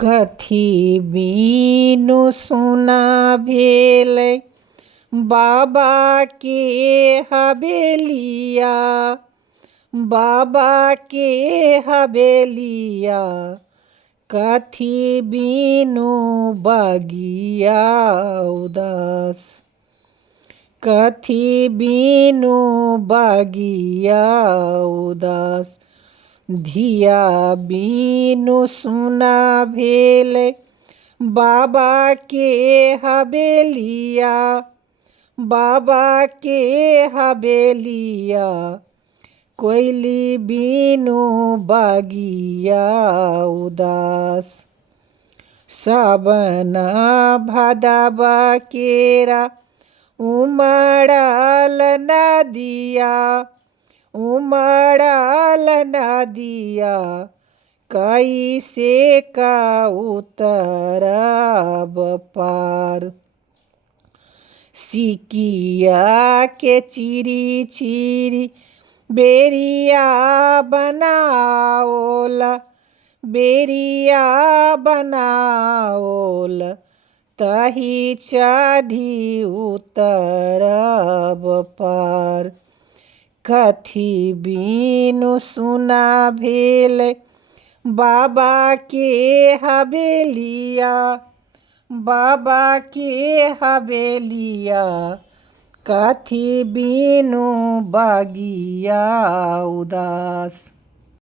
कथी बीनु सुना भेल बाबा के हवेलिया, बाबा के हवेलिया। कथी बीनु बगिया उदास, कथी बीनु बगिया उदास। धिया बीनु सुना भेल बाबा के हवेलिया, बाबा के हवेलिया। कोयली बीनु बगिया उदास। सावन भादवा केरा उमड़ल नदिया, उमड़ल नदिया। कैसे का उतरब पार। सिकिया के चिरी चिरी बेरिया बनाओला, बेरिया बनाओल। तही चढ़ी उतरब पार। कथी बीनु सुना भेल बाबा के हवेलिया, बाबा के हवेलिया। कथी बीनु बगिया उदास।